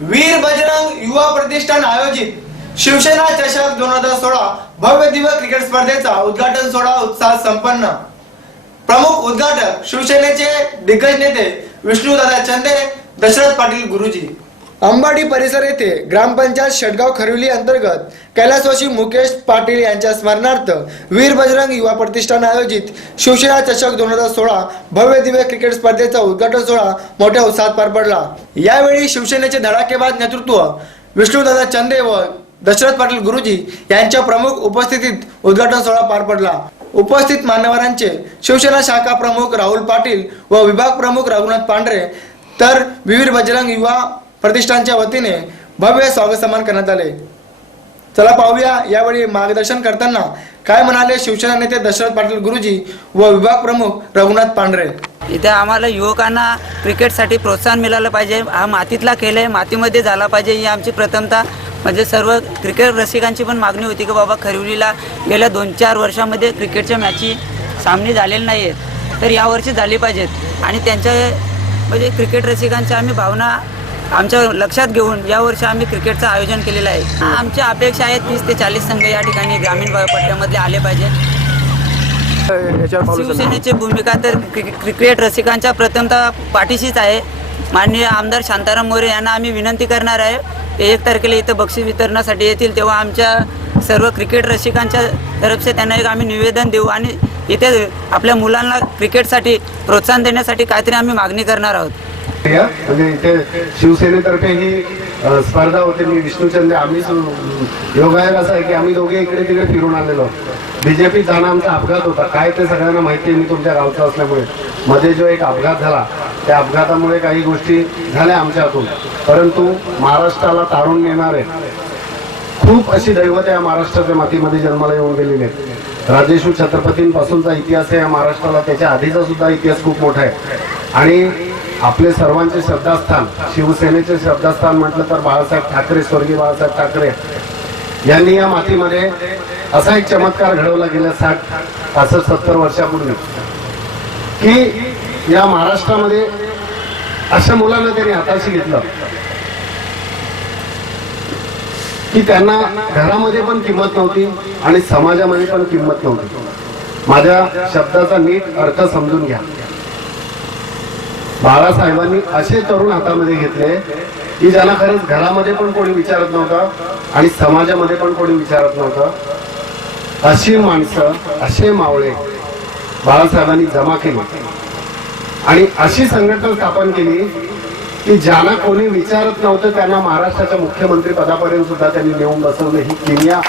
वीर बजरंग युवा प्रतिष्ठान आयोजित शिवसेना चषक दोन हजार सोळा भव्य दिव्य क्रिकेट स्पर्धेचा उद्घाटन सोहळा उत्साह संपन्न. प्रमुख उद्घाटक शिवसेनेचे दिग्गज नेते विष्णुदादा चंदे दशरथ पाटील गुरुजी. अंबाडी परिसर येथे ग्रामपंचायत शेटगाव खरिवली अंतर्गत कैलासवासी मुकेश पाटील यांच्या स्मरणार्थ वीर बजरंग युवा प्रतिष्ठान आयोजित शिवसेना चषक दोन हजार सोळा भव्य दिव्य क्रिकेट स्पर्धेचा उद्घाटन सोहळा मोठ्या उत्साहात पार पडला. यावेळी शिवसेनेचे धडाकेबाद नेतृत्व विष्णुदादा चंदे व दशरथ पाटील गुरुजी यांच्या प्रमुख उपस्थितीत उद्घाटन सोहळा पार पडला. उपस्थित मान्यवरांचे शिवसेना शाखा प्रमुख राहुल पाटील व विभाग प्रमुख रघुनाथ पांढरे तर विवीर बजरंग युवा प्रतिष्ठानच्या वतीने भव्य स्वागत सन्मान करण्यात आले. चला पाहूया यावेळी मार्गदर्शन करताना काय म्हणाले शिवसेना नेते दशरथ पाटील गुरुजी व विभाग प्रमुख रघुनाथ पांढरे? इथे आम्हाला युवकांना क्रिकेटसाठी प्रोत्साहन मिळालं पाहिजे. हा मातीतला खेळ आहे मातीमध्ये झाला पाहिजे ही आमची प्रथमता. म्हणजे सर्व क्रिकेट रसिकांची पण मागणी होती की बाबा खरिवलीला गेल्या दोन चार वर्षामध्ये क्रिकेटच्या मॅची सामने झालेले नाही आहेत तर यावर्षी झाली पाहिजेत. आणि त्यांच्या म्हणजे क्रिकेट रसिकांच्या आम्ही भावना आमच्या लक्षात घेऊन यावर्षी आम्ही क्रिकेटचं आयोजन केलेलं आहे. आमच्या अपेक्षा आहेत तीस ते चाळीस संघ या ठिकाणी ग्रामीण पट्ट्यामधले आले पाहिजेत शिवसेनेची भूमिका तर क्रि- क्रिकेट रसिकांच्या प्रथमतः पाठीशीच आहे. माननीय आमदार शांताराम मोरे यांना आम्ही विनंती करणार आहे ते एक तारखेला इथं बक्षीस वितरणासाठी येतील तेव्हा आमच्या सर्व क्रिकेट रसिकांच्या तर्फे त्यांना एक आम्ही निवेदन देऊ आणि इथे आपल्या मुलांना क्रिकेटसाठी प्रोत्साहन देण्यासाठी काहीतरी आम्ही मागणी करणार आहोत. या म्हणजे इथे शिवसेनेतर्फे ही स्पर्धा होते. मी विष्णूचंद आम्ही सु- योगायोग असा आहे की आम्ही दोघे इकडे तिकडे फिरून आलेलो बीजेपी जाणं आमचा अपघात होता. काय ते सगळ्यांना माहिती आहे. मी तुमच्या गावचा असल्यामुळे. मध्ये जो एक अपघात झाला त्या अपघातामुळे काही गोष्टी झाल्या आमच्या हातून. परंतु महाराष्ट्राला तारून नेणारे खूप अशी दैवत या महाराष्ट्राच्या मातीमध्ये जन्माला येऊन गेलेली आहेत. राजेश्वर छत्रपतींपासूनचा इतिहास आहे. या महाराष्ट्राला त्याच्या आधीचा सुद्धा इतिहास खूप मोठा आहे. आणि आपले सर्वांचे श्रद्धास्थान शिवसेनेचे श्रद्धास्थान म्हटलं तर बाळासाहेब ठाकरे स्वर्गीय बाळासाहेब ठाकरे यांनी या मातीमध्ये असा एक चमत्कार घडवला गेला साठ पासष्ट सत्तर वर्षापूर्वी की या महाराष्ट्रामध्ये अशा मुलांना त्यांनी हाताशी घेतलं की त्यांना घरामध्ये पण किंमत नव्हती आणि समाजामध्ये पण किंमत नव्हती. माझ्या शब्दाचा नीट अर्थ समजून घ्या. बाळासाहेबांनी असे तरुण हातामध्ये घेतले की ज्यांना खरंच घरामध्ये पण कोणी विचारत नव्हतं आणि समाजामध्ये पण कोणी विचारत नव्हतं. अशी माणसं असे मावळे बाळासाहेबांनी जमा केली. आणि अशी संघटना स्थापन केली की ज्यांना कोणी विचारत नव्हतं त्यांना महाराष्ट्राच्या मुख्यमंत्री पदापर्यंत सुद्धा त्यांनी नेऊन बसवलं. ही किमया